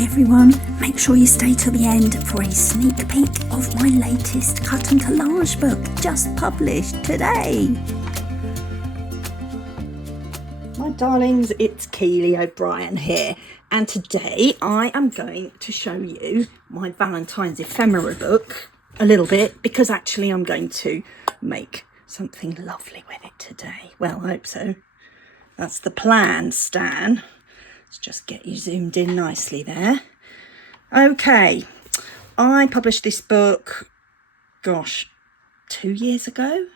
Everyone, make sure you stay till the end for a sneak peek of my latest cut and collage book just published today. My darlings, it's Keely O'Brien here, and today I am going to show you my Valentine's Ephemera book a little bit, because actually I'm going to make something lovely with it today. Well, I hope so. That's the plan, Stan. Let's just get you zoomed in nicely there. Okay, I published this book, gosh, 2 years ago?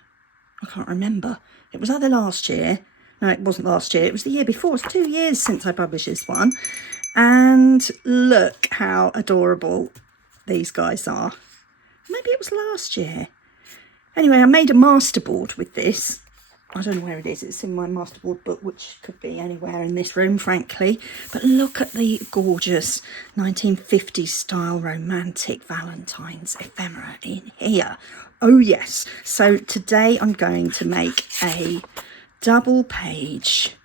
I can't remember. It was either last year. No, it wasn't last year. It was the year before. It's 2 years since I published this one. And look how adorable these guys are. Maybe it was last year. Anyway, I made a masterboard with this. I don't know where it is. It's in my masterboard book, which could be anywhere in this room, frankly. But look at the gorgeous 1950s style romantic Valentine's ephemera in here. Oh, yes. So today I'm going to make a double page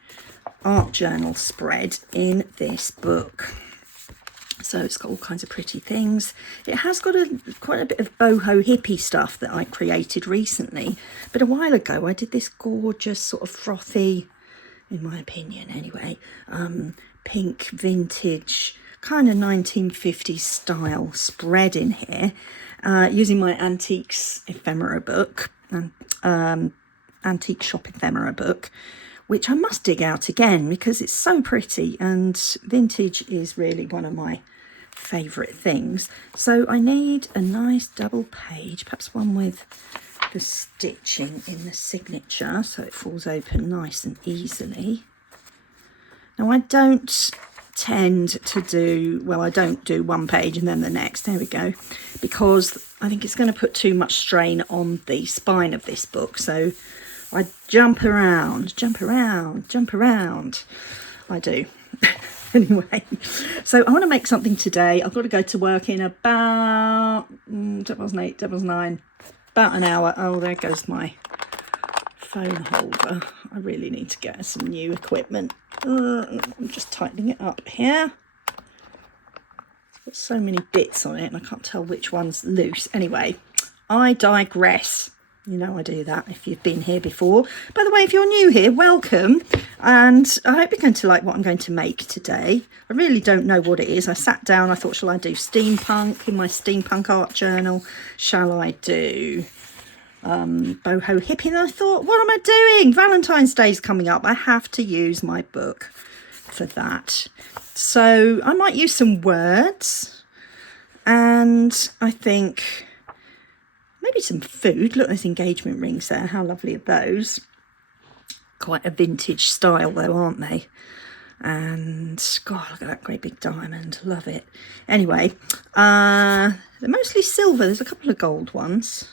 art journal spread in this book. So it's got all kinds of pretty things. It has got quite a bit of boho hippie stuff that I created recently. But a while ago I did this gorgeous sort of frothy, in my opinion anyway, pink vintage kind of 1950s style spread in here, using my Antiques Ephemera book, Antique Shop Ephemera book, which I must dig out again because it's so pretty, and vintage is really one of my favourite things. So I need a nice double page, perhaps one with the stitching in the signature so it falls open nice and easily. Now I don't tend to do, well, I don't do one page and then the next, there we go, because I think it's going to put too much strain on the spine of this book. So I jump around. I do. Anyway, so I want to make something today. I've got to go to work in about 9, about an hour. Oh, there goes my phone holder. I really need to get some new equipment. I'm just tightening it up here. It's got so many bits on it and I can't tell which one's loose. Anyway, I digress. You know I do that if you've been here before. By the way, if you're new here, welcome. And I hope you're going to like what I'm going to make today. I really don't know what it is. I sat down, I thought, shall I do steampunk in my steampunk art journal? Shall I do boho hippie? And I thought, what am I doing? Valentine's Day's coming up. I have to use my book for that. So I might use some words. And I think maybe some food. Look, there's engagement rings there. How lovely are those? Quite a vintage style though, aren't they? And God, look at that great big diamond. Love it. Anyway, they're mostly silver. There's a couple of gold ones.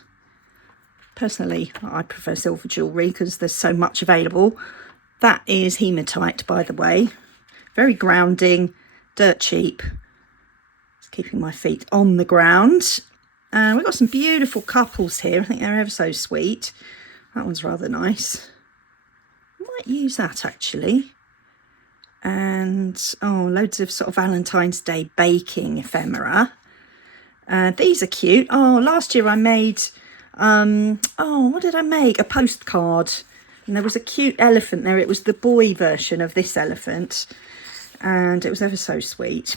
Personally, I prefer silver jewellery because there's so much available. That is hematite, by the way. Very grounding, dirt cheap. It's keeping my feet on the ground. And we've got some beautiful couples here. I think they're ever so sweet. That one's rather nice. I might use that actually. And oh, loads of sort of Valentine's Day baking ephemera. These are cute. Oh, last year I made, what did I make? A postcard. And there was a cute elephant there. It was the boy version of this elephant. And it was ever so sweet.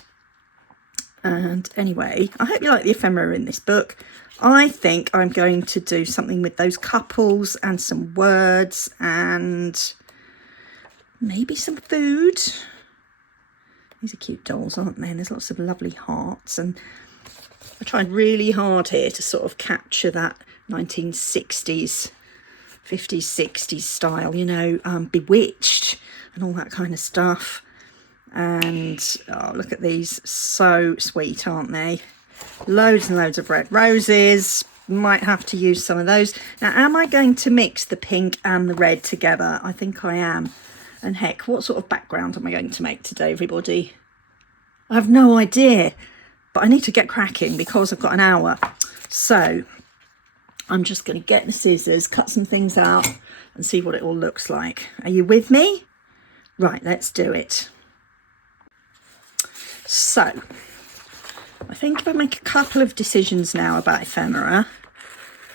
And anyway, I hope you like the ephemera in this book. I think I'm going to do something with those couples and some words and maybe some food. These are cute dolls, aren't they? And there's lots of lovely hearts. And I tried really hard here to sort of capture that 1960s, 50s, 60s style, you know, Bewitched and all that kind of stuff. And oh, look at these, so sweet, aren't they? Loads and loads of red roses. Might have to use some of those. Now, am I going to mix the pink and the red together? I think I am. And heck, what sort of background am I going to make today, everybody? I have no idea, but I need to get cracking because I've got an hour. So I'm just going to get the scissors, cut some things out and see what it all looks like. Are you with me? Right, let's do it. So I think if I make a couple of decisions now about ephemera,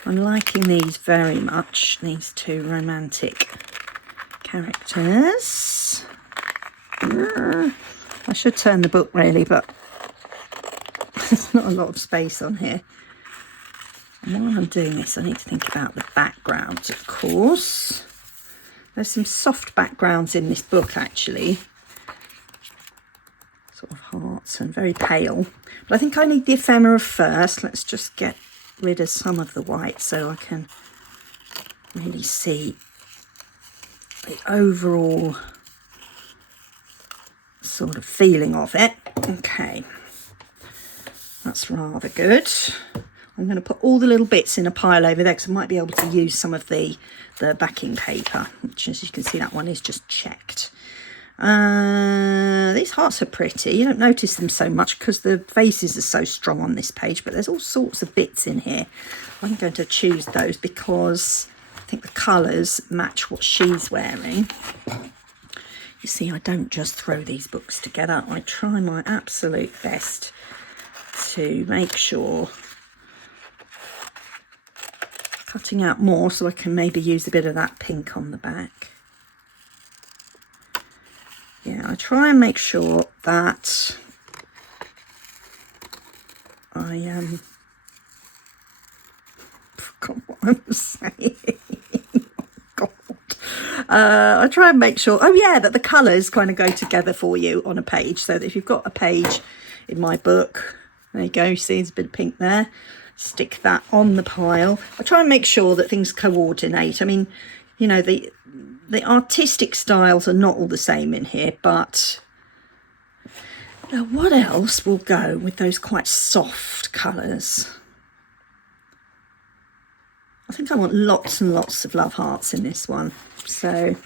I'm liking these very much, these two romantic characters. I should turn the book really, but there's not a lot of space on here. And while I'm doing this, I need to think about the backgrounds, of course. There's some soft backgrounds in this book, actually. Sort of hearts and very pale. But I think I need the ephemera first. Let's just get rid of some of the white so I can really see the overall sort of feeling of it. Okay, that's rather good. I'm going to put all the little bits in a pile over there because I might be able to use some of the backing paper, which, as you can see, that one is just checked. These hearts are pretty. You don't notice them so much because the faces are so strong on this page, but there's all sorts of bits in here. I'm going to choose those because I think the colours match what she's wearing. You see, I don't just throw these books together. I try my absolute best to make sure cutting out more so I can maybe use a bit of that pink on the back. Yeah, I try and make sure that I forgot what I was saying. God. I try and make sure, that the colours kind of go together for you on a page, so that if you've got a page in my book, there you go, see there's a bit of pink there, stick that on the pile. I try and make sure that things coordinate. I mean, you know, the artistic styles are not all the same in here, but now what else will go with those quite soft colours? I think I want lots and lots of love hearts in this one, so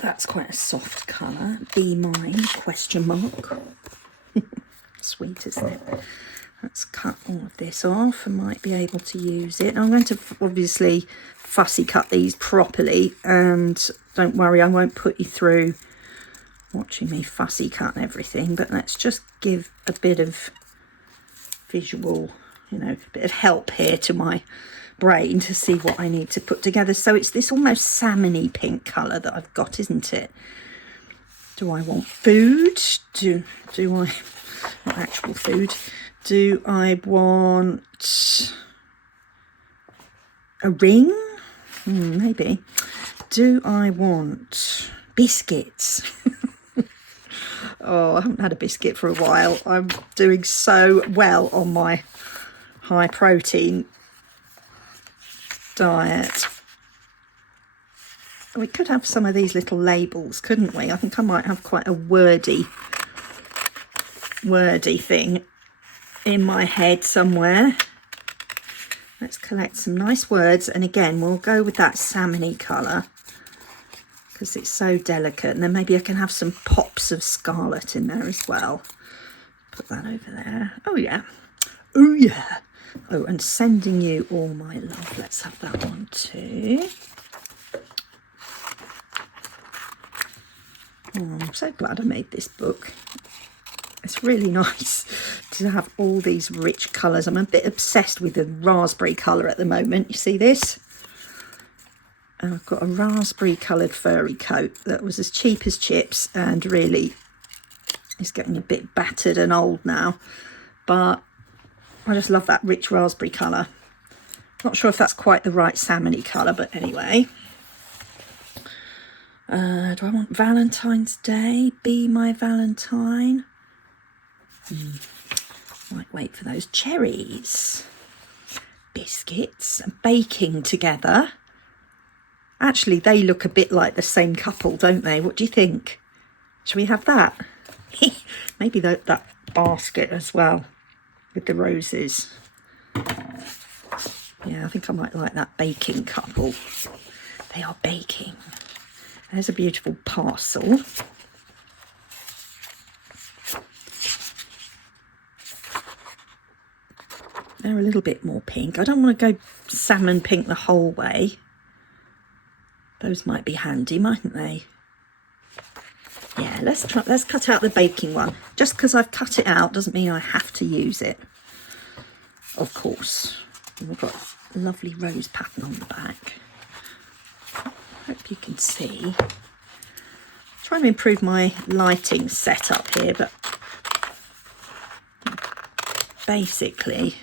that's quite a soft colour. Be mine, question mark. Sweet, isn't it? Let's cut all of this off. I might be able to use it. I'm going to obviously fussy cut these properly, and don't worry, I won't put you through watching me fussy cut and everything, but let's just give a bit of visual, you know, a bit of help here to my brain to see what I need to put together. So it's this almost salmony pink colour that I've got, isn't it? Do I want food? Do I, not actual food, do I want a ring? Maybe. Do I want biscuits? Oh, I haven't had a biscuit for a while. I'm doing so well on my high protein diet. We could have some of these little labels, couldn't we? I think I might have quite a wordy thing in my head somewhere. Let's collect some nice words, and again we'll go with that salmony colour because it's so delicate, and then maybe I can have some pops of scarlet in there as well. Put that over there. Oh yeah, oh yeah. Oh, and sending you all my love. Let's have that one too. Oh, I'm so glad I made this book. It's really nice to have all these rich colours. I'm a bit obsessed with the raspberry colour at the moment. You see this? And I've got a raspberry coloured furry coat that was as cheap as chips, and really is getting a bit battered and old now. But I just love that rich raspberry colour. Not sure if that's quite the right salmony colour, but anyway. Do I want Valentine's Day? Be my Valentine? Might wait for those cherries. Biscuits and baking together. Actually, they look a bit like the same couple, don't they? What do you think? Shall we have that? Maybe that basket as well with the roses. Yeah, I think I might like that baking couple. They are baking. There's a beautiful parcel. They're a little bit more pink. I don't want to go salmon pink the whole way. Those might be handy, mightn't they? Yeah, let's cut out the baking one. Just because I've cut it out doesn't mean I have to use it. Of course. And we've got a lovely rose pattern on the back. Hope you can see. Trying to improve my lighting setup here, but basically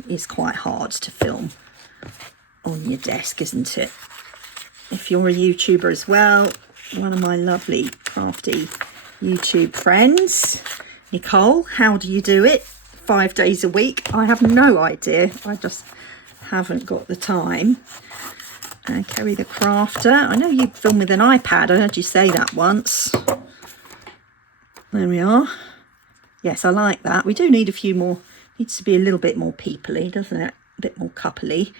it is quite hard to film on your desk, isn't it? If you're a YouTuber as well, one of my lovely crafty YouTube friends, Nicole, how do you do it 5 days a week? I have no idea. I just haven't got the time. And Kerry the Crafter. I know you film with an iPad. I heard you say that once. There we are. Yes, I like that. We do need a few more. Needs to be a little bit more peoply, doesn't it? A bit more coupley.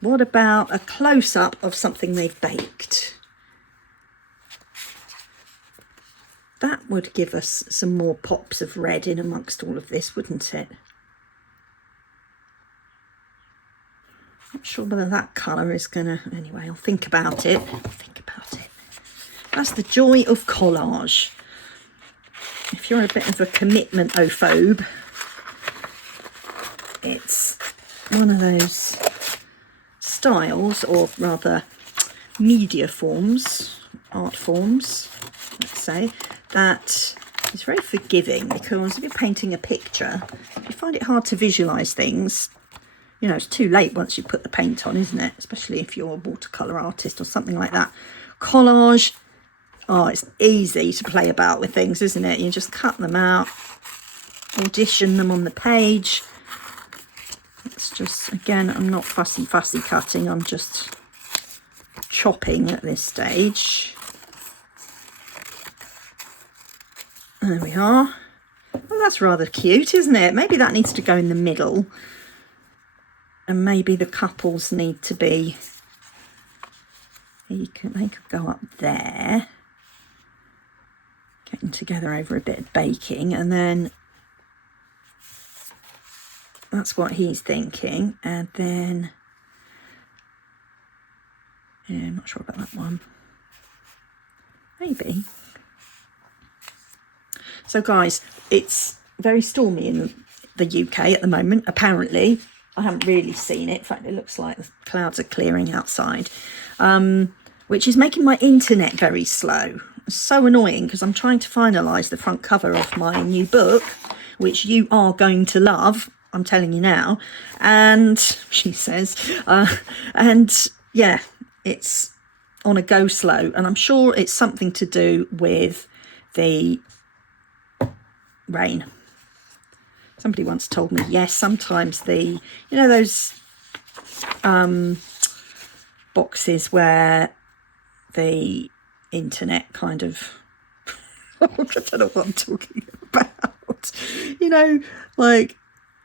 What about a close-up of something they've baked? That would give us some more pops of red in amongst all of this, wouldn't it? Not sure whether that colour is gonna... Anyway, I'll think about it. That's the joy of collage. If you're a bit of a commitment-ophobe, it's one of those styles, or rather media forms, art forms, let's say, that is very forgiving, because if you're painting a picture, if you find it hard to visualise things, you know, it's too late once you put the paint on, isn't it? Especially if you're a watercolour artist or something like that. Collage, oh, it's easy to play about with things, isn't it? You just cut them out, audition them on the page. It's just, again, I'm not fussy cutting, I'm just chopping at this stage. There we are. Well, that's rather cute, isn't it? Maybe that needs to go in the middle. And maybe the couples need to be, they could go up there, getting together over a bit of baking, and then that's what he's thinking. And then, yeah, I'm not sure about that one. Maybe. So guys, it's very stormy in the UK at the moment, apparently. I haven't really seen it. In fact, it looks like the clouds are clearing outside, which is making my internet very slow. It's so annoying, because I'm trying to finalise the front cover of my new book, which you are going to love, I'm telling you now. And she says, and yeah, it's on a go slow. And I'm sure it's something to do with the rain. Somebody once told me, yes, sometimes the, you know, those boxes where the internet kind of, I don't know what I'm talking about. You know, like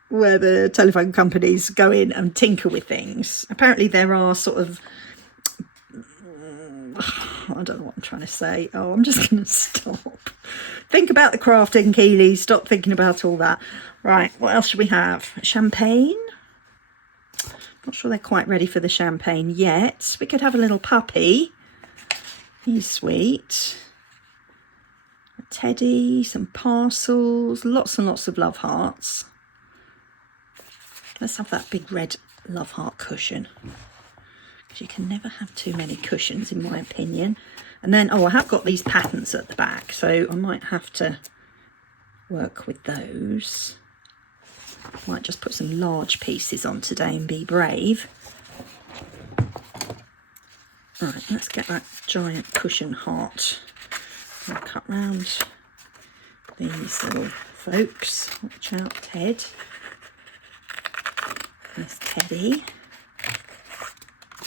where the telephone companies go in and tinker with things. Apparently there are sort of, I don't know what I'm trying to say. Oh, I'm just going to stop. Think about the crafting, Keely. Stop thinking about all that. Right, what else should we have? Champagne? Not sure they're quite ready for the champagne yet. We could have a little puppy. He's sweet. A teddy, some parcels, lots and lots of love hearts. Let's have that big red love heart cushion. Because you can never have too many cushions, in my opinion. And then, oh, I have got these patterns at the back, so I might have to work with those. Might just put some large pieces on today and be brave. Right, let's get that giant cushion heart. I'll cut round these little folks. Watch out, Ted. There's Teddy.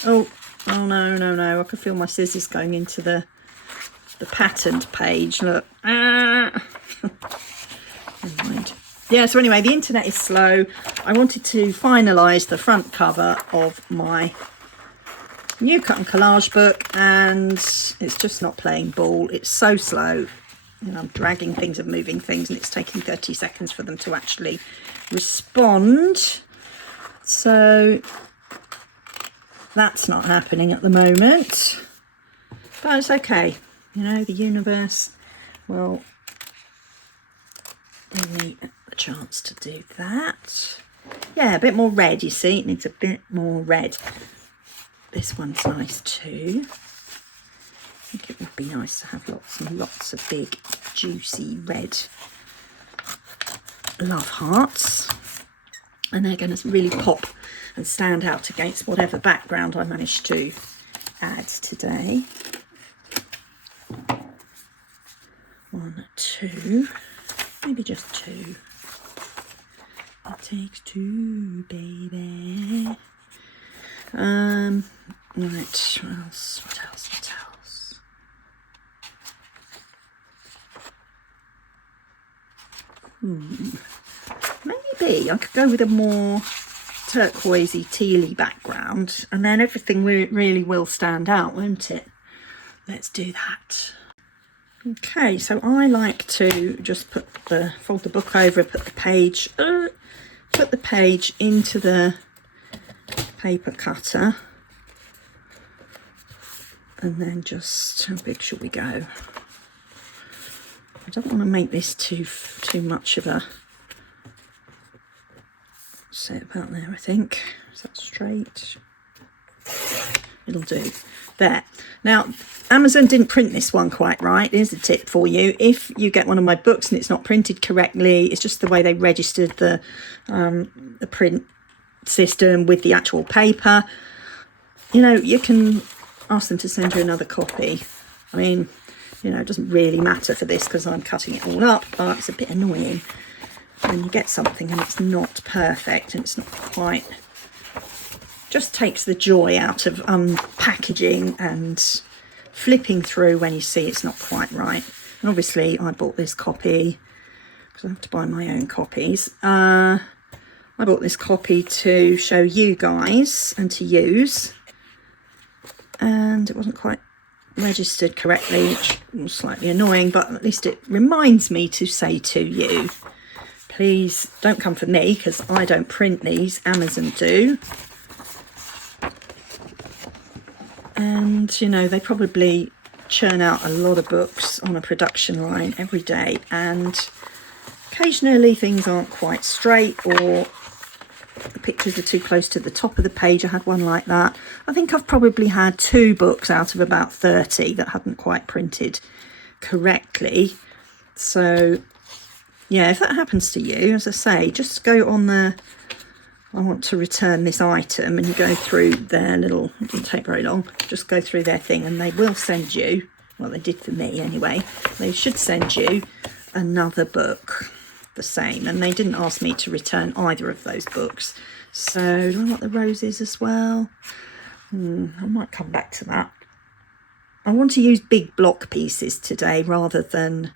Oh no, I can feel my scissors going into the patterned page. Look. Never mind. Yeah, so anyway, the internet is slow. I wanted to finalise the front cover of my new cut and collage book, and it's just not playing ball. It's so slow. You know, I'm dragging things and moving things, and it's taking 30 seconds for them to actually respond. So that's not happening at the moment. But it's okay. You know, the universe will give me a chance to do that. Yeah, a bit more red, you see. It needs a bit more red. This one's nice too. I think it would be nice to have lots and lots of big, juicy red love hearts. And they're going to really pop and stand out against whatever background I managed to add today. 1, 2, maybe just 2. It takes 2, baby. Right, what else? Maybe I could go with a more turquoisey, tealy background, and then everything really will stand out, won't it? Let's do that. Okay, so I like to just fold the book over, put the page into the paper cutter, and then just, how big should we go? I don't want to make this too much of a set about there, I think. Is that straight? It'll do. There. Now, Amazon didn't print this one quite right. Here's a tip for you. If you get one of my books and it's not printed correctly, it's just the way they registered the print system with the actual paper. You know, you can ask them to send you another copy. I mean, you know, it doesn't really matter for this because I'm cutting it all up, but it's a bit annoying when you get something and it's not perfect and it's not quite, just takes the joy out of packaging and flipping through when you see it's not quite right. And obviously I bought this copy because I have to buy my own copies. I bought this copy to show you guys and to use, and it wasn't quite registered correctly, which was slightly annoying, but at least it reminds me to say to you, please don't come for me because I don't print these, Amazon do. And you know, they probably churn out a lot of books on a production line every day, and occasionally things aren't quite straight or the pictures are too close to the top of the page. I had one like that. I think I've probably had 2 books out of about 30 that hadn't quite printed correctly. So yeah, if that happens to you, as I say, just go on the I want to return this item, and you go through their little, it didn't take very long, just go through their thing and they will send you, well they did for me anyway, they should send you another book the same, and they didn't ask me to return either of those books. So do I want the roses as well? I might come back to that. I want to use big block pieces today rather than,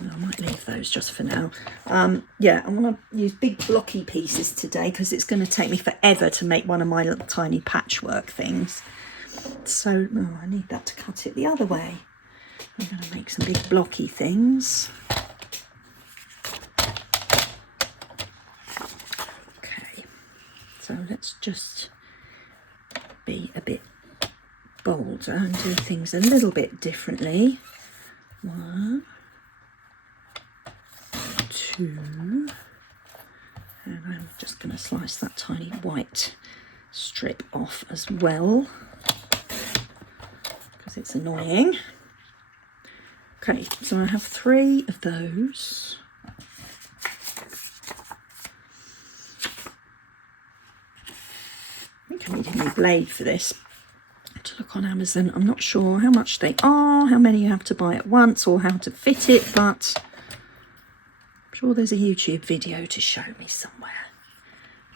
I might leave those just for now. Yeah, I want to use big blocky pieces today because it's going to take me forever to make one of my little tiny patchwork things. So I need that to cut it the other way. I'm going to make some big blocky things. Okay, so let's just be a bit bolder and do things a little bit differently. 1, 2, and I'm just going to slice that tiny white strip off as well because it's annoying. Okay, so I have 3 of those. I think I need a new blade for this. To look on Amazon, I'm not sure how much they are, how many you have to buy at once, or how to fit it, but I'm sure there's a YouTube video to show me somewhere.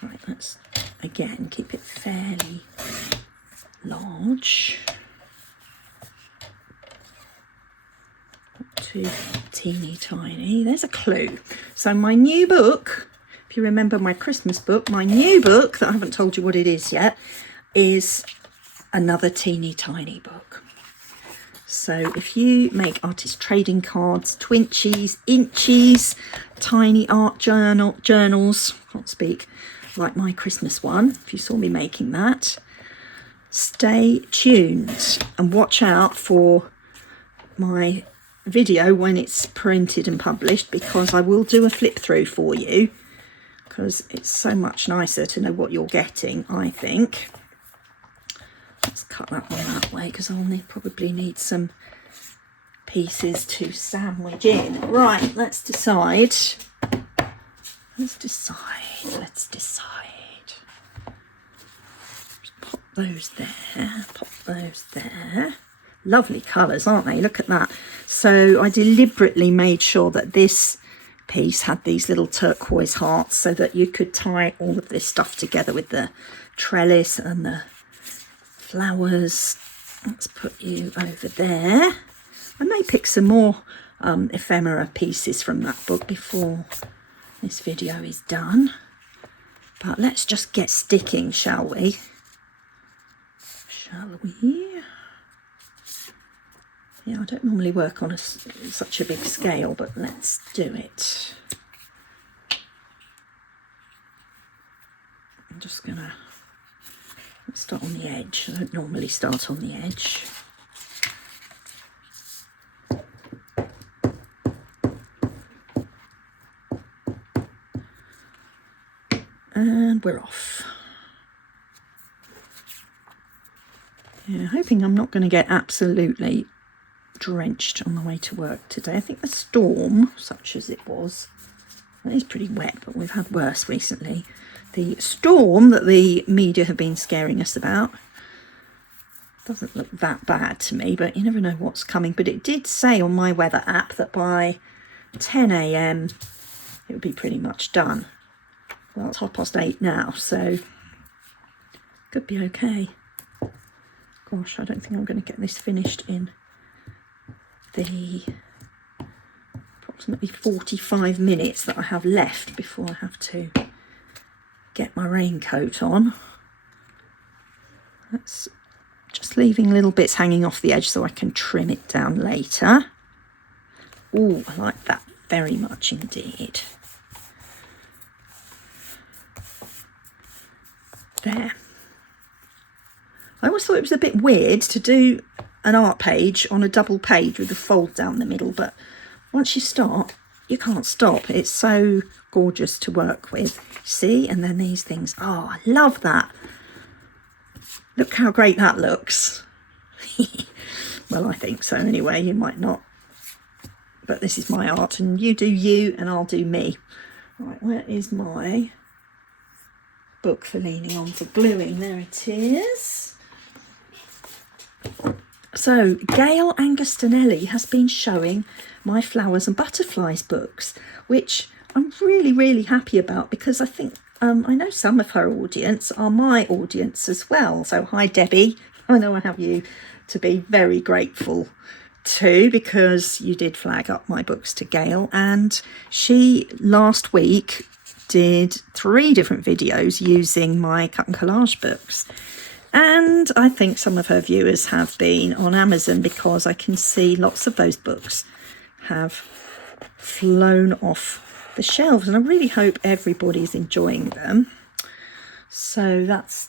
Right, let's again keep it fairly large. Not too teeny tiny. There's a clue. So my new book, if you remember my Christmas book, my new book that I haven't told you what it is yet, is another teeny tiny book. So if you make artist trading cards, twinchies, inchies, tiny art journals, can't speak, like my Christmas one, if you saw me making that, stay tuned and watch out for my video when it's printed and published, because I will do a flip through for you, because it's so much nicer to know what you're getting, I think. Let's cut that one that way, because I'll probably need some pieces to sandwich in. Right, let's decide. Let's decide. Just pop those there, pop those there. Lovely colours, aren't they? Look at that. So I deliberately made sure that this piece had these little turquoise hearts so that you could tie all of this stuff together with the trellis and the flowers. Let's put you over there. I may pick some more ephemera pieces from that book before this video is done. But let's just get sticking, shall we? Shall we? Yeah, I don't normally work on such a big scale, but let's do it. I'm just gonna start on the edge. I don't normally start on the edge. And we're off. Yeah, hoping I'm not going to get absolutely drenched on the way to work today. I think the storm, such as it was, it is pretty wet, but we've had worse recently. The storm that the media have been scaring us about doesn't look that bad to me, but you never know what's coming. But it did say on my weather app that by 10 a.m. it would be pretty much done. Well, it's 8:30 now, so could be okay. Gosh, I don't think I'm going to get this finished in the approximately 45 minutes that I have left before I have to get my raincoat on. That's just leaving little bits hanging off the edge so I can trim it down later. Oh, I like that very much indeed. There. I always thought it was a bit weird to do an art page on a double page with a fold down the middle, but once you start, you can't stop. It's so gorgeous to work with. See? And then these things. Oh, I love that. Look how great that looks. Well, I think so anyway. You might not. But this is my art, and you do you and I'll do me. Right, where is my book for leaning on for gluing? There it is. So Gail Angustinelli has been showing my Flowers and Butterflies books, which I'm really, really happy about, because I think I know some of her audience are my audience as well. So hi Debbie, I know I have you to be very grateful to, because you did flag up my books to Gail, and she last week did 3 different videos using my cut and collage books. And I think some of her viewers have been on Amazon, because I can see lots of those books have flown off the shelves, and I really hope everybody's enjoying them. So that's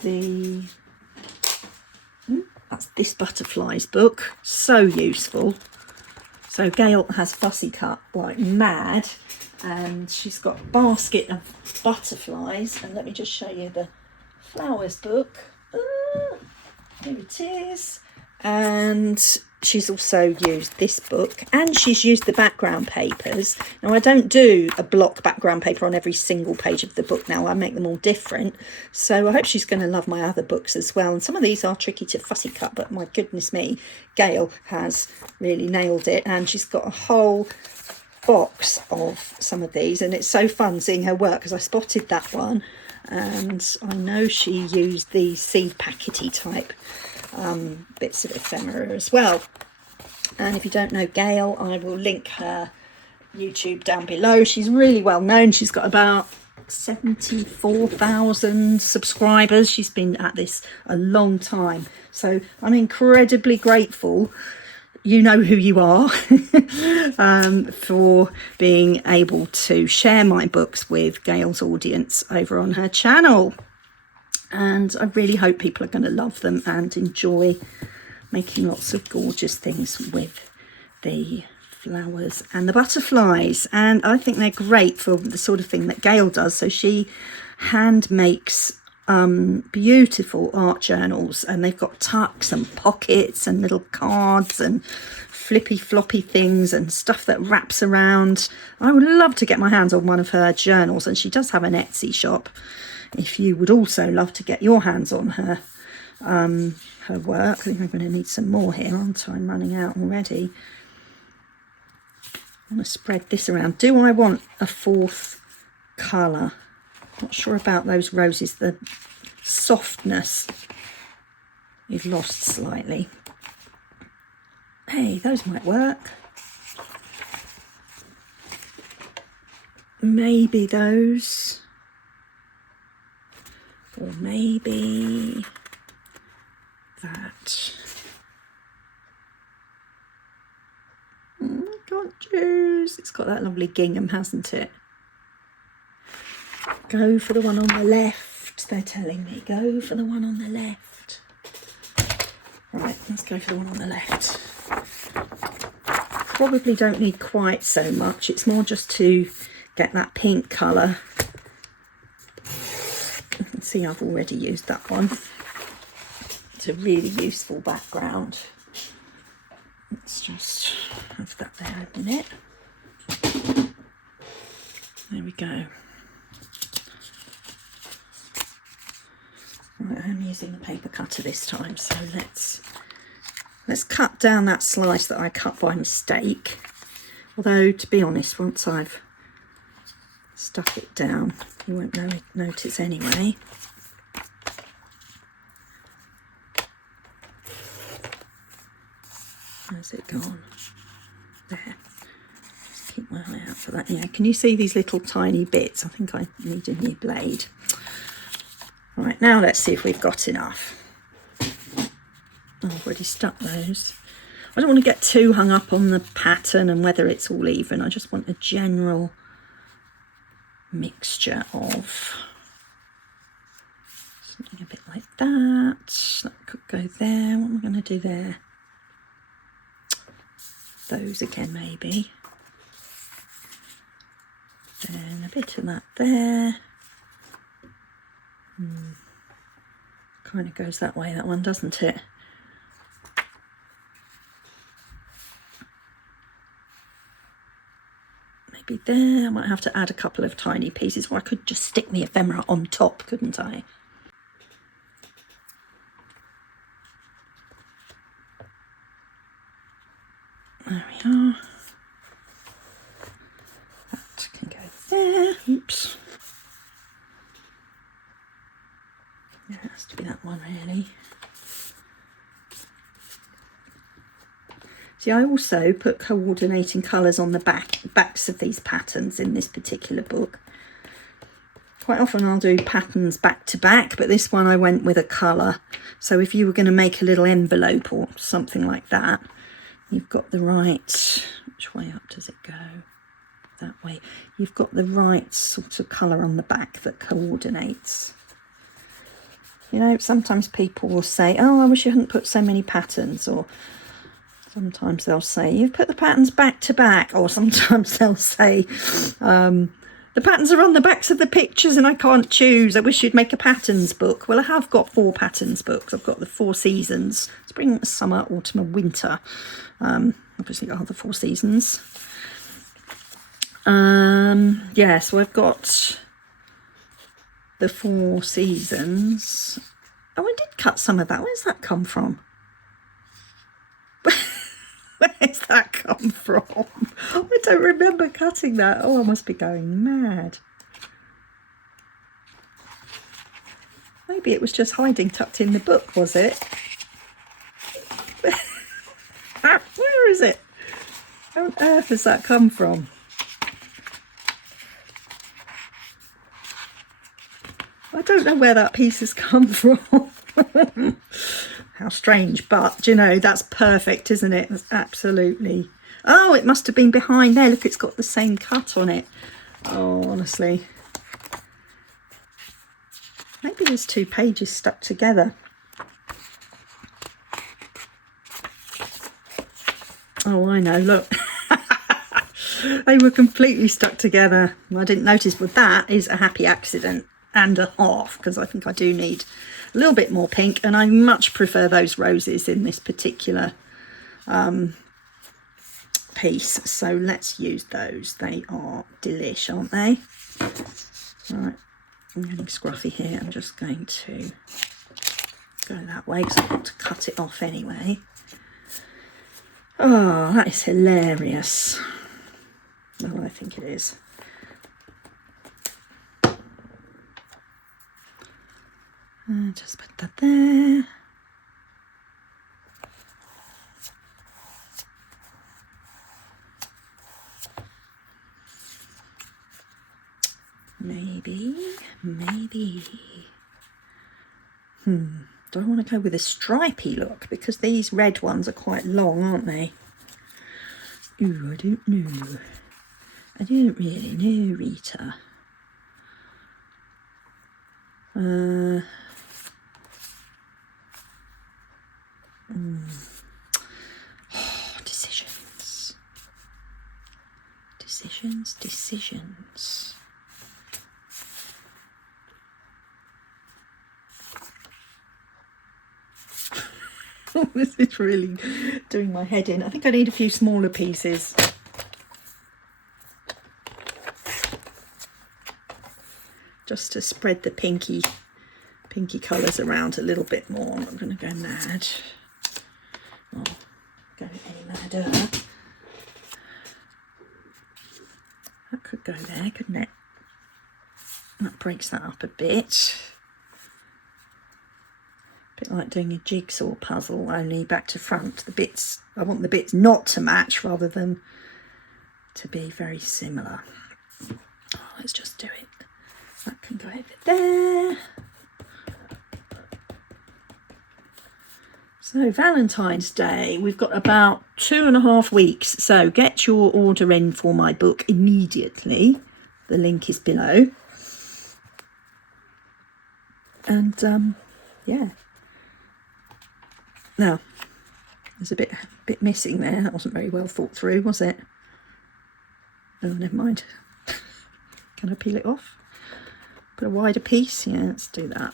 this Butterflies book, so useful. So Gail has fussy cut like mad, and she's got a basket of butterflies. And let me just show you the flowers book. Here it is. And she's also used this book, and she's used the background papers. Now, I don't do a block background paper on every single page of the book now. I make them all different. So I hope she's going to love my other books as well. And some of these are tricky to fussy cut, but my goodness me, Gail has really nailed it. And she's got a whole box of some of these, and it's so fun seeing her work, because I spotted that one, and I know she used the seed packety type bits of ephemera as well. And if you don't know Gail, I will link her YouTube down below. She's really well known. She's got about 74,000 subscribers. She's been at this a long time, so I'm incredibly grateful. You know who you are. For being able to share my books with Gail's audience over on her channel. And I really hope people are going to love them and enjoy making lots of gorgeous things with the flowers and the butterflies. And I think they're great for the sort of thing that Gail does. So she hand makes beautiful art journals, and they've got tucks and pockets and little cards and flippy floppy things and stuff that wraps around. I would love to get my hands on one of her journals, and she does have an Etsy shop if you would also love to get your hands on her her work. I think I'm going to need some more here, aren't I? I'm running out already. I'm going to spread this around. Do I want a 4th colour? Not sure about those roses. The softness is lost slightly. Hey, those might work. Maybe those. Or maybe that. I can't choose. It's got that lovely gingham, hasn't it? Go for the one on the left, they're telling me. Go for the one on the left. Right, let's go for the one on the left. Probably don't need quite so much. It's more just to get that pink colour. You can see I've already used that one. It's a really useful background. Let's just have that there a minute. There we go. Right, I'm using the paper cutter this time, so let's cut down that slice that I cut by mistake. Although, to be honest, once I've stuck it down, you won't notice anyway. Where's it gone? There. Just keep my eye out for that. Yeah, can you see these little tiny bits? I think I need a new blade. Right, now let's see if we've got enough. Oh, I've already stuck those. I don't want to get too hung up on the pattern and whether it's all even. I just want a general mixture of something a bit like that. That could go there. What am I going to do there? Those again, maybe. Then a bit of that there. Kind of goes that way, that one, doesn't it? Maybe there. I might have to add a couple of tiny pieces, or I could just stick the ephemera on top, couldn't I? There we are. That can go there. Oops. It has to be that one, really. See, I also put coordinating colours on the backs of these patterns in this particular book. Quite often I'll do patterns back to back, but this one I went with a colour. So if you were going to make a little envelope or something like that, you've got the right... Which way up does it go? That way. You've got the right sort of colour on the back that coordinates. You know, sometimes people will say, oh, I wish you hadn't put so many patterns, or sometimes they'll say, you've put the patterns back to back, or sometimes they'll say, the patterns are on the backs of the pictures and I can't choose. I wish you'd make a patterns book. Well, I have got 4 patterns books. I've got the 4 seasons, spring, summer, autumn and winter. Obviously got the 4 seasons. Yeah, so I've got the 4 seasons. Oh, I did cut some of that. Where's that come from? Where's that come from? I don't remember cutting that. Oh, I must be going mad. Maybe it was just hiding tucked in the book, was it? Where is it? Where on earth has that come from? I don't know where that piece has come from. How strange, but you know, that's perfect, isn't it? That's absolutely... Oh, it must have been behind there. Look, it's got the same cut on it. Oh, honestly. Maybe there's 2 pages stuck together. Oh, I know, look. They were completely stuck together. I didn't notice, but that is a happy accident and a half, because I think I do need a little bit more pink, and I much prefer those roses in this particular piece. So let's use those. They are delish, aren't they? Right, I'm getting scruffy here. I'm just going to go that way because I've got to cut it off anyway. Oh, that is hilarious. Well, I think it is. Just put that there. Maybe. Do I want to go with a stripy look? Because these red ones are quite long, aren't they? Ooh, I don't know. I don't really know, Rita. Decisions. This is really doing my head in. I think I need a few smaller pieces. Just to spread the pinky colours around a little bit more. I'm not going to go mad. Oh, go any madder. That could go there, couldn't it? That breaks that up a bit. A bit like doing a jigsaw puzzle, only back to front. The bits, I want the bits not to match rather than to be very similar. Oh, let's just do it. That can go over there. So Valentine's Day, we've got about 2.5 weeks. So get your order in for my book immediately. The link is below. And yeah. Now, there's a bit missing there. That wasn't very well thought through, was it? Oh, never mind. Can I peel it off? Put a wider piece? Yeah, let's do that.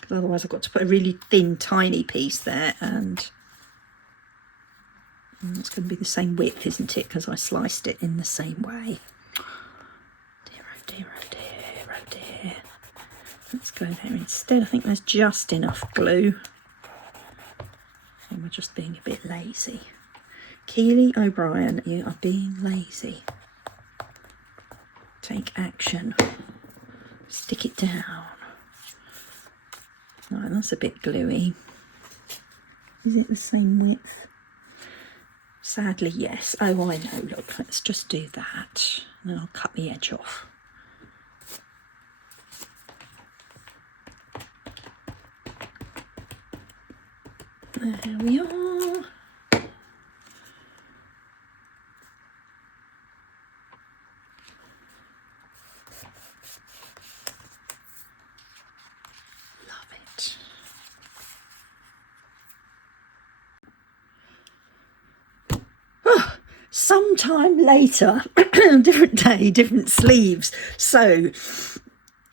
Because otherwise I've got to put a really thin, tiny piece there, and it's going to be the same width, isn't it? Because I sliced it in the same way. Dear, oh dear, oh dear, oh dear. Let's go there instead. I think there's just enough glue. And we're just being a bit lazy. Keely O'Brien, you are being lazy. Take action. Stick it down. Right, that's a bit gluey. Is it the same width? Sadly, yes. Oh, I know. Look, let's just do that. And then I'll cut the edge off. There we are. Sometime later, different day, different sleeves. So,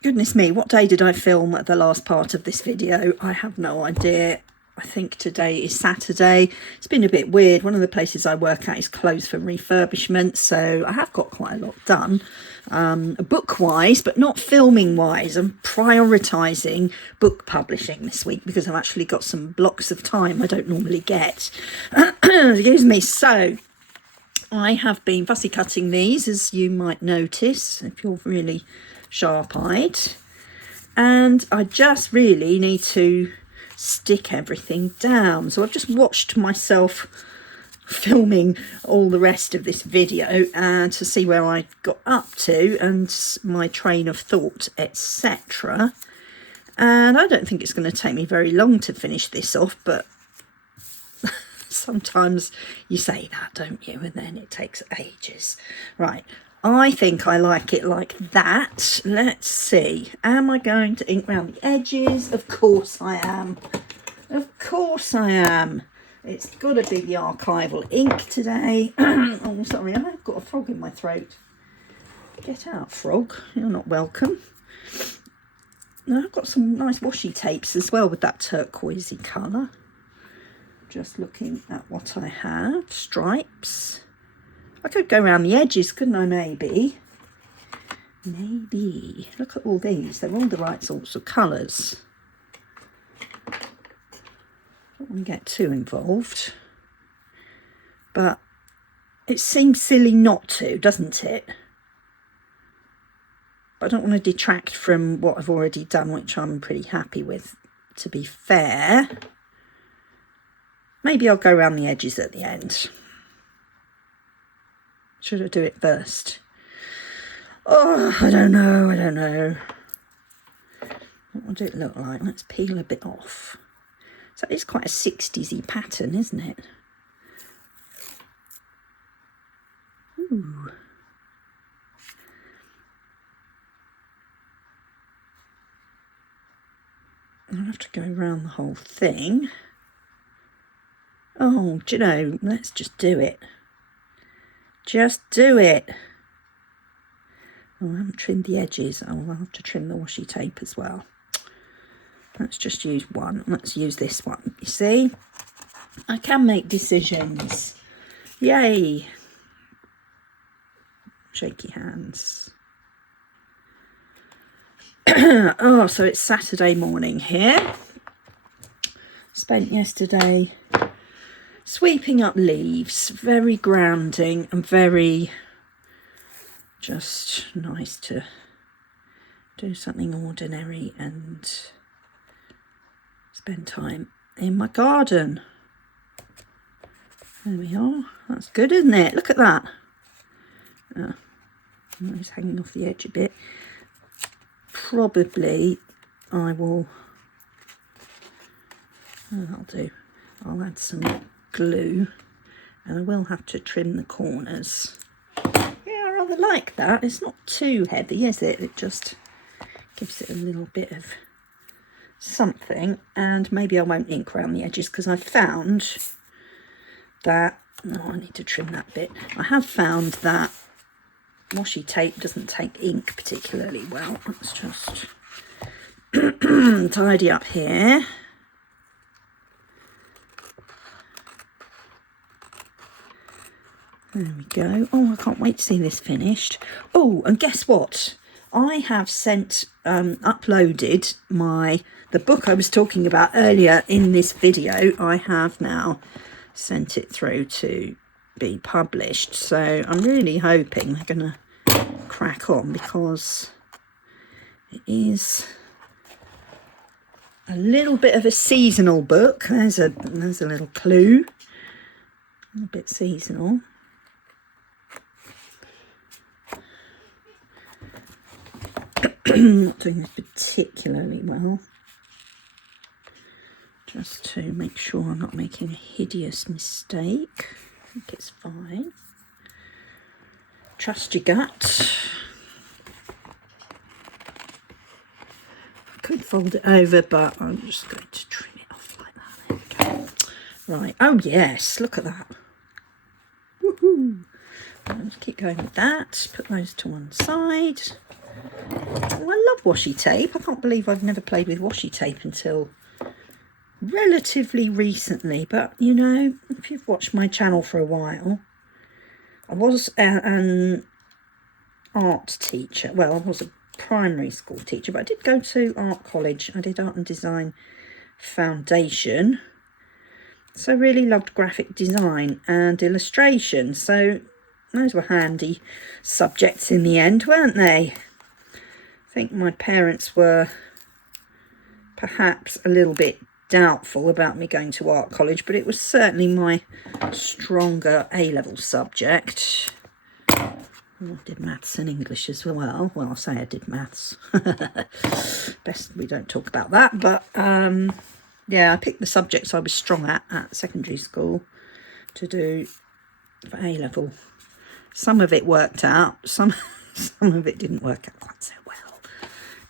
goodness me, what day did I film the last part of this video? I have no idea. I think today is Saturday. It's been a bit weird. One of the places I work at is closed for refurbishment, so I have got quite a lot done. Book-wise, but not filming-wise. I'm prioritising book publishing this week because I've actually got some blocks of time I don't normally get. Excuse me. So I have been fussy cutting these, as you might notice, if you're really sharp-eyed. And I just really need to stick everything down. So I've just watched myself filming all the rest of this video and to see where I got up to and my train of thought, etc. And I don't think it's going to take me very long to finish this off, but sometimes you say that, don't you? And then it takes ages. Right, I think I like it like that. Let's see. Am I going to ink around the edges? Of course I am. Of course I am. It's got to be the archival ink today. Oh, sorry, I've got a frog in my throat. Get out, frog. You're not welcome. Now, I've got some nice washi tapes as well with that turquoisey colour. Just looking at what I have. Stripes. I could go around the edges, couldn't I, maybe? Maybe. Look at all these. They're all the right sorts of colours. Don't want to get too involved. But it seems silly not to, doesn't it? But I don't want to detract from what I've already done, which I'm pretty happy with, to be fair. Maybe I'll go around the edges at the end. Should I do it first? Oh, I don't know. What would it look like? Let's peel a bit off. So it's quite a 60s-y pattern, isn't it? Ooh. I'll have to go around the whole thing. Oh, do you know, let's just do it. Just do it. Oh, I haven't trimmed the edges. Oh, I'll have to trim the washi tape as well. Let's just use one. Let's use this one. You see? I can make decisions. Yay. Shaky hands. Oh, so it's Saturday morning here. Spent yesterday sweeping up leaves. Very grounding and very just nice to do something ordinary and spend time in my garden. There we are. That's good, isn't it? Look at that. It's hanging off the edge a bit. Probably I will, that'll do. I'll add some glue and I will have to trim the corners. Yeah, I rather like that. It's not too heavy, is it? It just gives it a little bit of something. And maybe I won't ink around the edges because I've found that, oh, I need to trim that bit. I have found that washi tape doesn't take ink particularly well. Let's just tidy up here. There we go. Oh, I can't wait to see this finished. Oh, and guess what? I have uploaded the book I was talking about earlier in this video. I have now sent it through to be published, so I'm really hoping they're gonna crack on because it is a little bit of a seasonal book. There's a little clue. A bit seasonal. Not doing this particularly well. Just to make sure I'm not making a hideous mistake. I think it's fine. Trust your gut. I could fold it over, but I'm just going to trim it off like that. There we go. Right. Oh yes, look at that. Woohoo! Let's keep going with that. Put those to one side. Oh, I love washi tape. I can't believe I've never played with washi tape until relatively recently, but you know, if you've watched my channel for a while, I was an art teacher. Well, I was a primary school teacher, but I did go to art college. I did art and design foundation, so really loved graphic design and illustration, so those were handy subjects in the end, weren't they? I think my parents were perhaps a little bit doubtful about me going to art college, but it was certainly my stronger A-level subject. I did maths and English as well. Well, I'll say I did maths. Best we don't talk about that, but yeah, I picked the subjects I was strong at secondary school to do for A-level. Some of it worked out, some of it didn't work out quite so well,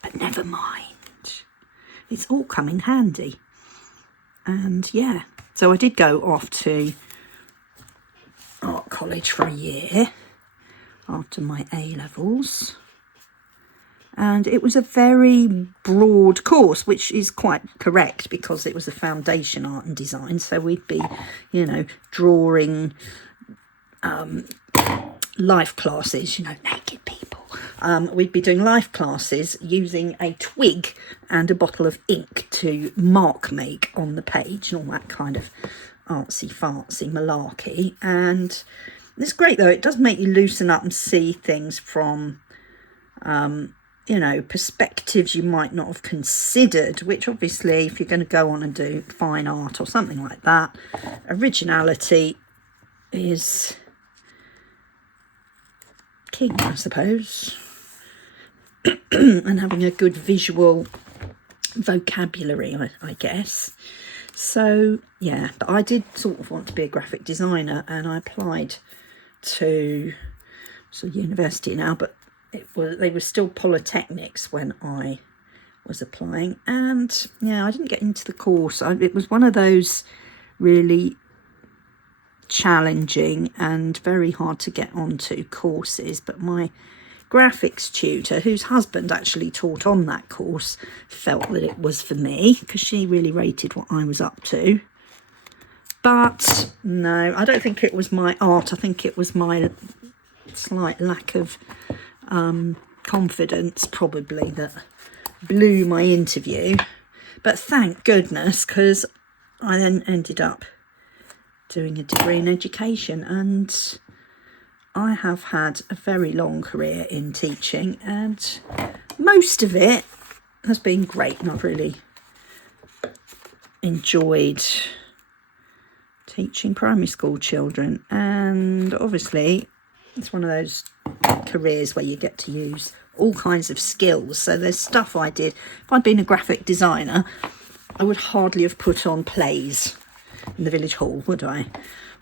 but never mind. It's all come in handy. And yeah, so I did go off to art college for a year after my A-levels. And it was a very broad course, which is quite correct because it was a foundation art and design. So we'd be, you know, drawing life classes, you know, naked people. We'd be doing life classes using a twig and a bottle of ink to mark make on the page and all that kind of artsy fartsy malarkey. And it's great though, it does make you loosen up and see things from you know, perspectives you might not have considered, which obviously if you're going to go on and do fine art or something like that, originality is king, I suppose. And having a good visual vocabulary, I guess. So yeah, but I did sort of want to be a graphic designer, and I applied to university now, but they were still polytechnics when I was applying. And yeah, I didn't get into the course. It was one of those really challenging and very hard to get onto courses, but my graphics tutor, whose husband actually taught on that course, felt that it was for me because she really rated what I was up to. But no, I don't think it was my art. I think it was my slight lack of confidence probably that blew my interview. But thank goodness, because I then ended up doing a degree in education, and I have had a very long career in teaching, and most of it has been great, and I've really enjoyed teaching primary school children. And obviously it's one of those careers where you get to use all kinds of skills. So there's stuff I did. If I'd been a graphic designer, I would hardly have put on plays in the village hall, would I?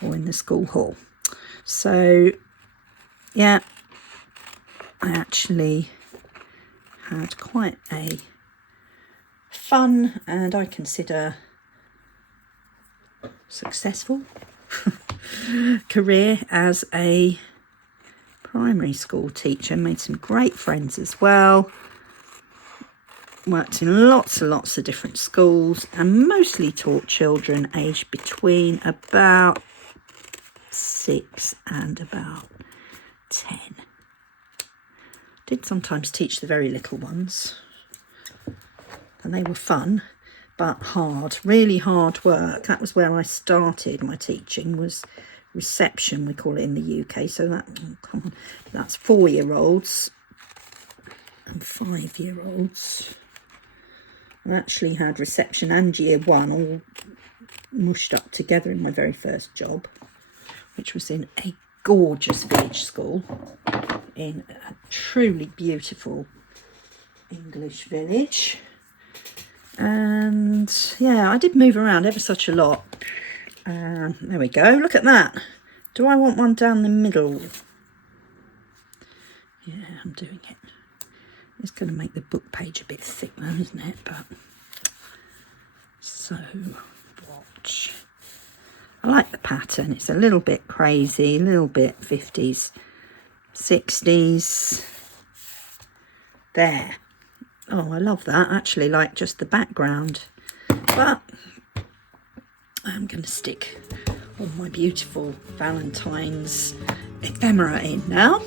Or in the school hall. So yeah, I actually had quite a fun, and I consider successful career as a primary school teacher. Made some great friends as well. Worked in lots and lots of different schools, and mostly taught children aged between about 6 and about 10. Did sometimes teach the very little ones, and they were fun but hard, really hard work. That was where I started my teaching, was reception, we call it in the UK. So that's 4-year-olds and 5-year-olds. I actually had reception and year 1 all mushed up together in my very first job, which was in a gorgeous village school in a truly beautiful English village. And yeah, I did move around ever such a lot. There we go, look at that. Do I want one down the middle? Yeah, I'm doing it. It's going to make the book page a bit thick though, isn't it? But so watch. I like the pattern. It's a little bit crazy, a little bit 50s, 60s. There. Oh, I love that. I actually like just the background. But I'm going to stick all my beautiful Valentine's ephemera in now.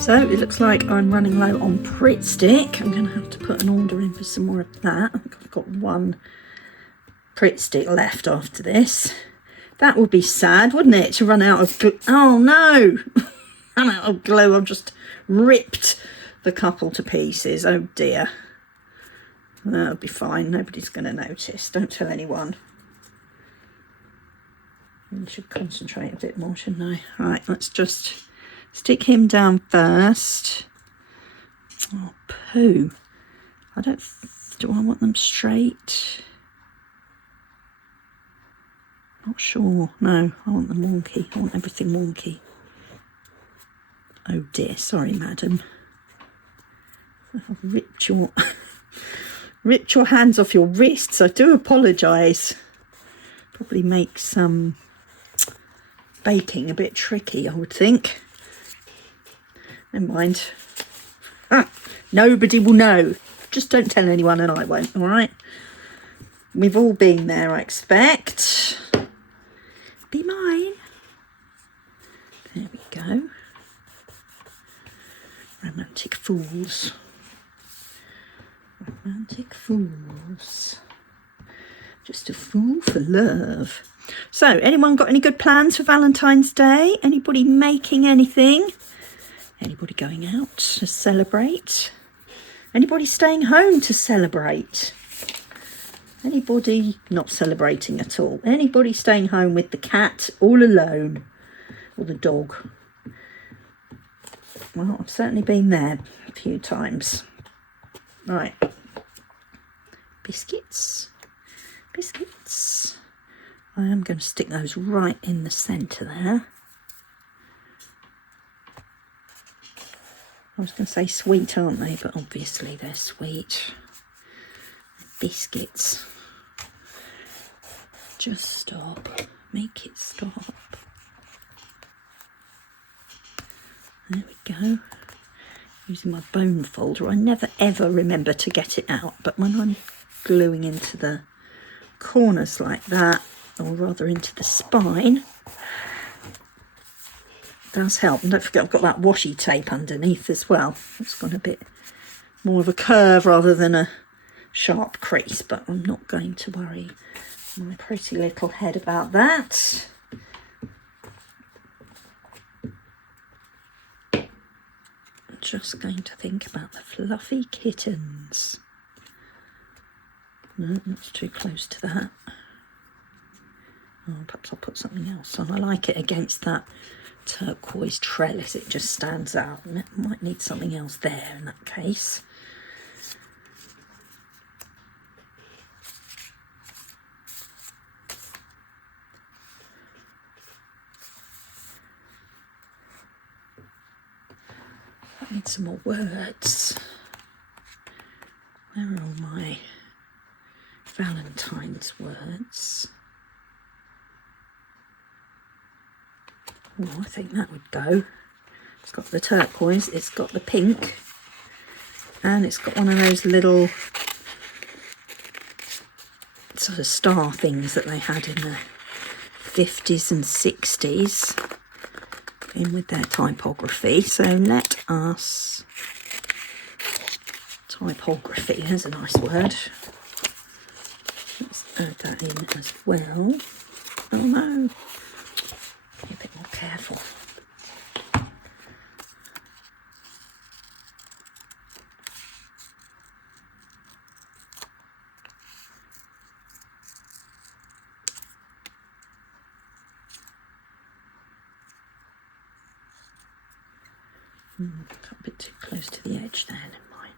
So it looks like I'm running low on Pritt stick. I'm going to have to put an order in for some more of that. I think I've got one Pritt stick left after this. That would be sad, wouldn't it, to run out of glue? Oh no! Run out of glue. I've just ripped the couple to pieces. Oh dear. That'll be fine. Nobody's going to notice. Don't tell anyone. I should concentrate a bit more, shouldn't I? Right, let's just stick him down first. Oh, poo. Do I want them straight? Not sure. No, I want them wonky. I want everything wonky. Oh dear, sorry, madam. I've ripped your hands off your wrists. I do apologise. Probably make some baking a bit tricky, I would think. Never mind. Nobody will know. Just don't tell anyone and I won't, all right? We've all been there, I expect. Be mine. There we go. Romantic fools. Romantic fools. Just a fool for love. So, anyone got any good plans for Valentine's Day? Anybody making anything? Anybody going out to celebrate? Anybody staying home to celebrate? Anybody not celebrating at all? Anybody staying home with the cat all alone? Or the dog? Well, I've certainly been there a few times. Right. Biscuits. Biscuits. I am going to stick those right in the centre there. I was going to say sweet, aren't they? But obviously they're sweet. Biscuits. Just stop. Make it stop. There we go. Using my bone folder. I never ever remember to get it out. But when I'm gluing into the corners like that, or rather into the spine, does help. And don't forget I've got that washi tape underneath as well. It's got a bit more of a curve rather than a sharp crease, but I'm not going to worry my pretty little head about that. I'm just going to think about the fluffy kittens. No, that's too close to that. Oh, perhaps I'll put something else on. I like it against that turquoise trellis. It just stands out. And it might need something else there in that case. I need some more words. Where are all my Valentine's words? Oh, I think that would go. It's got the turquoise, it's got the pink, and it's got one of those little sort of star things that they had in the 50s and 60s in with their typography. So let us typography, there's a nice word. Let's add that in as well. Oh no, be a bit more careful. Got a bit too close to the edge there, never mind.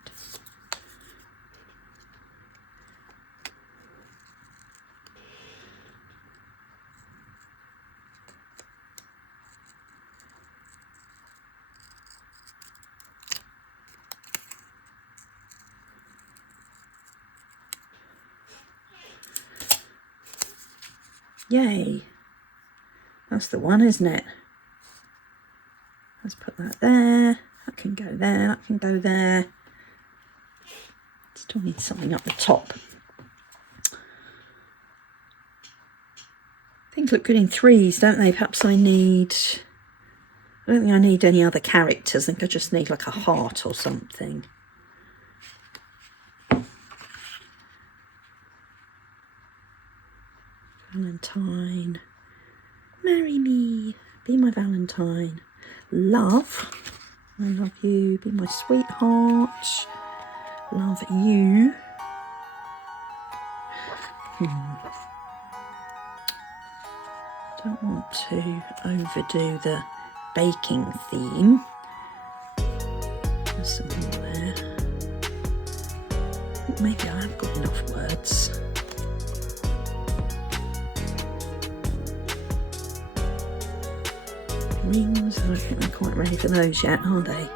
Yay. That's the one, isn't it? Let's put that there. That can go there. That can go there. Still need something up the top. Things look good in threes, don't they? Perhaps I need I don't think I need any other characters. I think I just need like a heart or something. Valentine, marry me, be my Valentine. Love, I love you, be my sweetheart. Love you. Don't want to overdo the baking theme. There's some more there. I think maybe I have got enough words. Rings, I don't think they're quite ready for those yet, are they?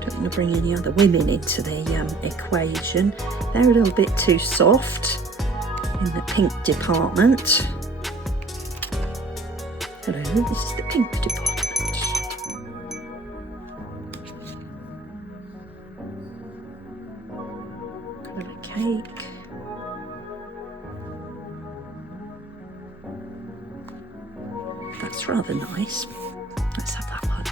Don't want to bring any other women into the equation. They're a little bit too soft in the pink department. Hello, this is the pink department. Got a cake. That's rather nice. Let's have that one.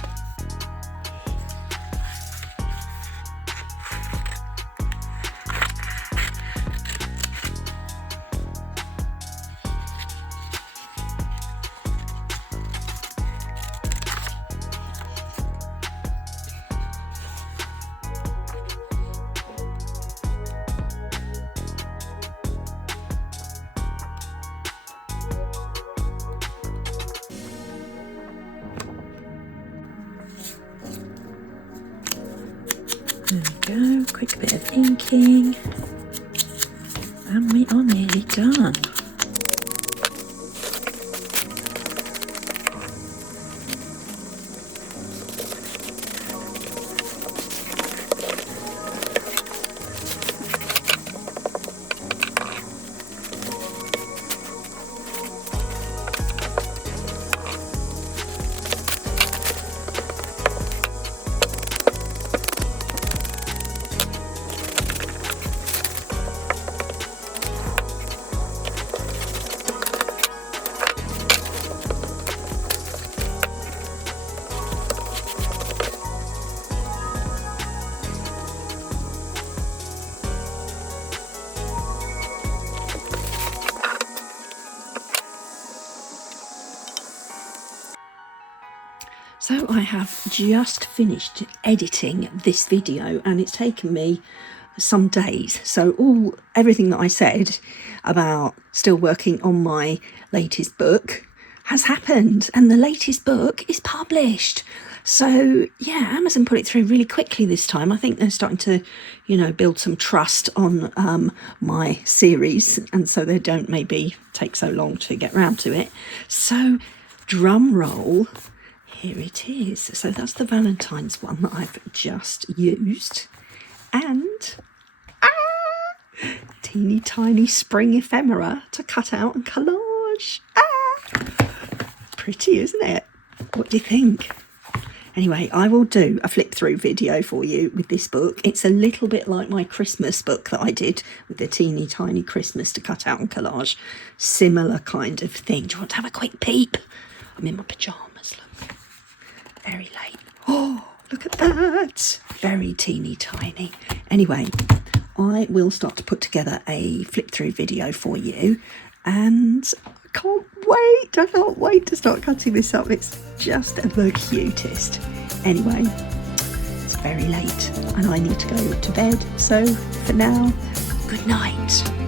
There we go, quick bit of inking, and we are nearly done. So I have just finished editing this video and it's taken me some days. So everything that I said about still working on my latest book has happened, and the latest book is published. So yeah, Amazon put it through really quickly this time. I think they're starting to, build some trust on my series, and so they don't maybe take so long to get round to it. So drum roll. Here it is. So that's the Valentine's one that I've just used. And teeny tiny spring ephemera to cut out and collage. Pretty, isn't it? What do you think? Anyway, I will do a flip through video for you with this book. It's a little bit like my Christmas book that I did with the teeny tiny Christmas to cut out and collage. Similar kind of thing. Do you want to have a quick peep? I'm in my pyjamas, look. Very late. Oh, look at that. Very teeny tiny. Anyway, I will start to put together a flip through video for you, and I can't wait to start cutting this up. It's just the cutest. Anyway, it's very late and I need to go to bed. So for now, good night.